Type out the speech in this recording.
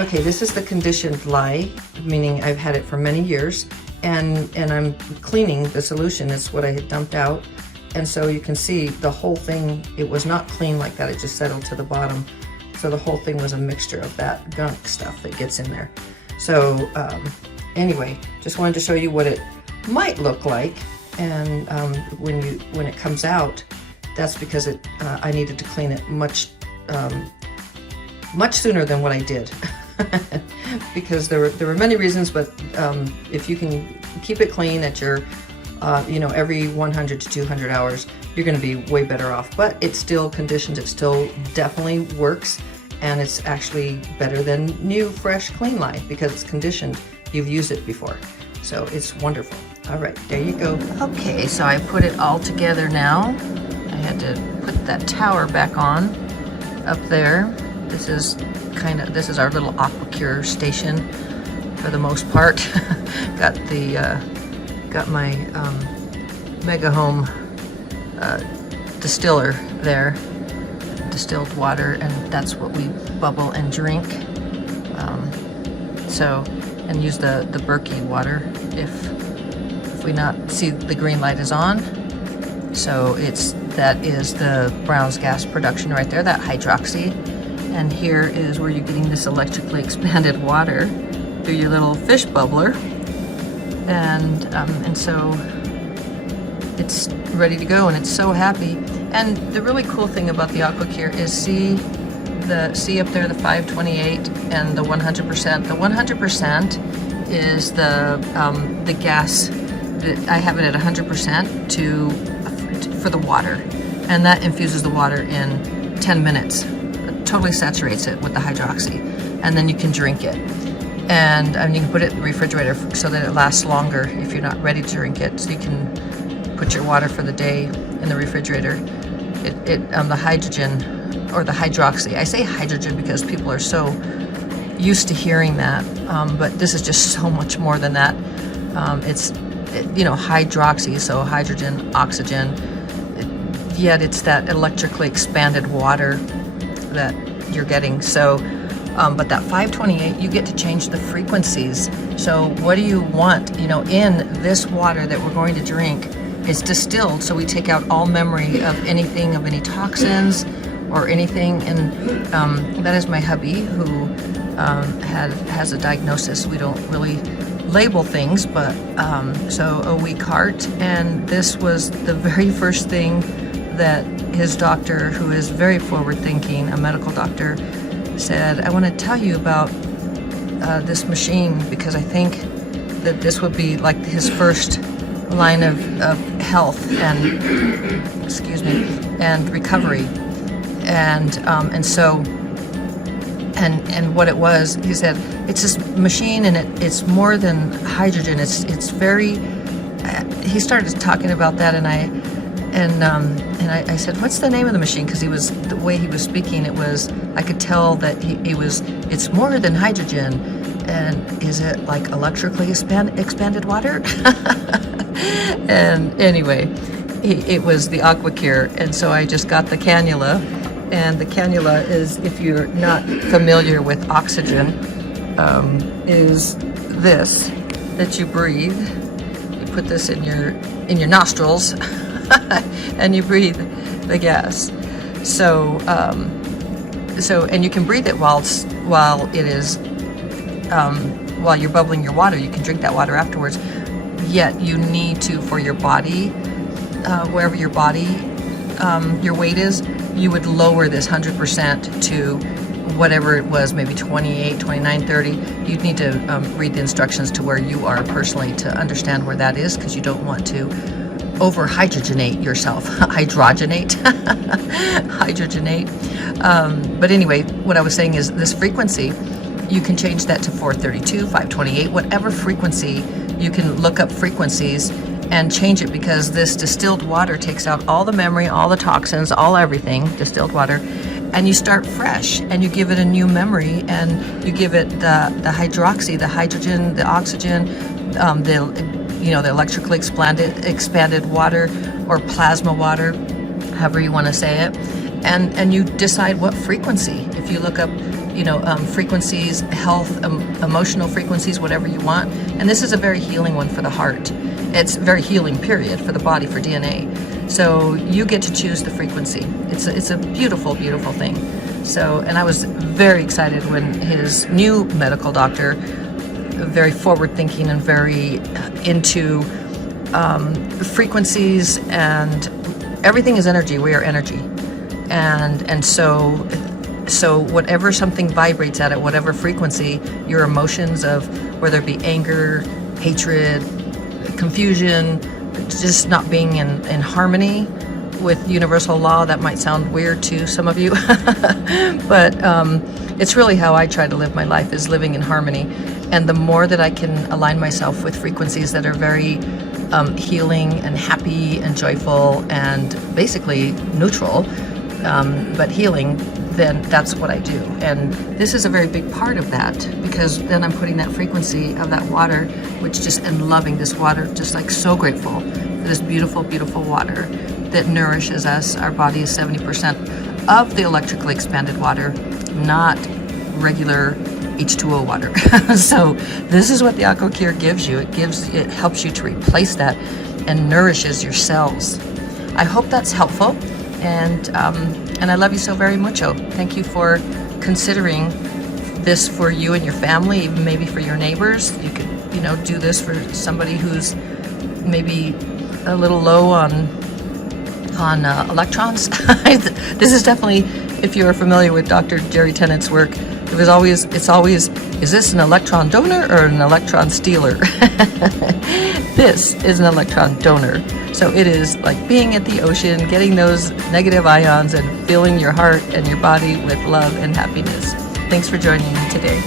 Okay, this is the conditioned lye, meaning I've had it for many years, and I'm cleaning the solution. It's what I had dumped out, and so you can see the whole thing, it was not clean like that, it just settled to the bottom. So the whole thing was a mixture of that gunk stuff that gets in there. So anyway, just wanted to show you what it might look like, and when it comes out, that's because I needed to clean it much sooner than what I did. Because there were many reasons, but if you can keep it clean at your every 100 to 200 hours, you're going to be way better off. But it's still conditioned, it still definitely works, and it's actually better than new fresh clean lye because it's conditioned. You've used it before, so it's wonderful. All right, there you go. Okay, so I put it all together now. I had to put that tower back on up there. This is our little AquaCure station for the most part. got my Mega Home distiller there, distilled water, and that's what we bubble and drink. And use the Berkey water if we not see the green light is on. So that is the Brown's gas production right there, that HydrOxy. And here is where you're getting this electrically expanded water through your little fish bubbler. And so it's ready to go, and it's so happy. And the really cool thing about the AquaCure is see up there the 528 and the 100%. The 100% is the gas. I have it at 100% for the water, and that infuses the water in 10 minutes. Totally saturates it with the HydrOxy, and then you can drink it. And you can put it in the refrigerator so that it lasts longer if you're not ready to drink it. So you can put your water for the day in the refrigerator. The hydrogen, or the HydrOxy. I say hydrogen because people are so used to hearing that, but this is just so much more than that. It's HydrOxy, so hydrogen, oxygen, yet it's that electrically expanded water that you're getting. So but that 528, you get to change the frequencies. So what do you want? In this water that we're going to drink, it's distilled, so we take out all memory of any toxins or anything. And that is my hubby, who has a diagnosis. We don't really label things, but so a weak heart, and this was the very first thing that his doctor, who is very forward-thinking, a medical doctor, said, I want to tell you about this machine, because I think that this would be like his first line of health and and recovery. And what it was, he said, it's this machine, and it's more than hydrogen. It's very. He started talking about that, and I said, what's the name of the machine? Because the way he was speaking, I could tell that it's more than hydrogen. And is it like electrically expanded water? And anyway, it was the AquaCure. And so I just got the cannula. And the cannula is, if you're not familiar with oxygen, is this that you breathe. You put this in your nostrils, and you breathe the gas. So and you can breathe it while it is while you're bubbling your water. You can drink that water afterwards. Yet you need to, for your body, wherever your body, your weight is, you would lower this 100% to whatever it was, maybe 28, 29, 30. You'd need to read the instructions to where you are personally to understand where that is, because you don't want to over-hydrogenate yourself. Hydrogenate. But anyway, what I was saying is this frequency, you can change that to 432, 528, whatever frequency. You can look up frequencies and change it, because this distilled water takes out all the memory, all the toxins, all everything, distilled water, and you start fresh, and you give it a new memory, and you give it the HydrOxy, the hydrogen, the oxygen, the electrically expanded water, or plasma water, however you want to say it, and you decide what frequency. If you look up frequencies, health, emotional frequencies, whatever you want. And this is a very healing one for the heart. It's very healing, period, for the body, for DNA. So you get to choose the frequency. It's a beautiful, beautiful thing. So, and I was very excited when his new medical doctor, very forward-thinking and very into frequencies, and everything is energy. We are energy, and so whatever something vibrates at whatever frequency, your emotions of whether it be anger, hatred, confusion, just not being in harmony with universal law. That might sound weird to some of you, but it's really how I try to live my life, is living in harmony. And the more that I can align myself with frequencies that are very healing and happy and joyful and basically neutral, but healing, then that's what I do. And this is a very big part of that, because then I'm putting that frequency of that water, which just, and loving this water, just like so grateful for this beautiful, beautiful water that nourishes us. Our body is 70% of the electrically expanded water, not regular H2O water. So this is what the AquaCure gives you. It helps you to replace that and nourishes your cells. I hope that's helpful, and I love you so very mucho. Thank you for considering this for you and your family, even maybe for your neighbors. You could, do this for somebody who's maybe a little low on electrons. This is definitely, if you are familiar with Dr. Jerry Tennant's work, it's always, is this an electron donor or an electron stealer? This is an electron donor. So it is like being at the ocean, getting those negative ions and filling your heart and your body with love and happiness. Thanks for joining me today.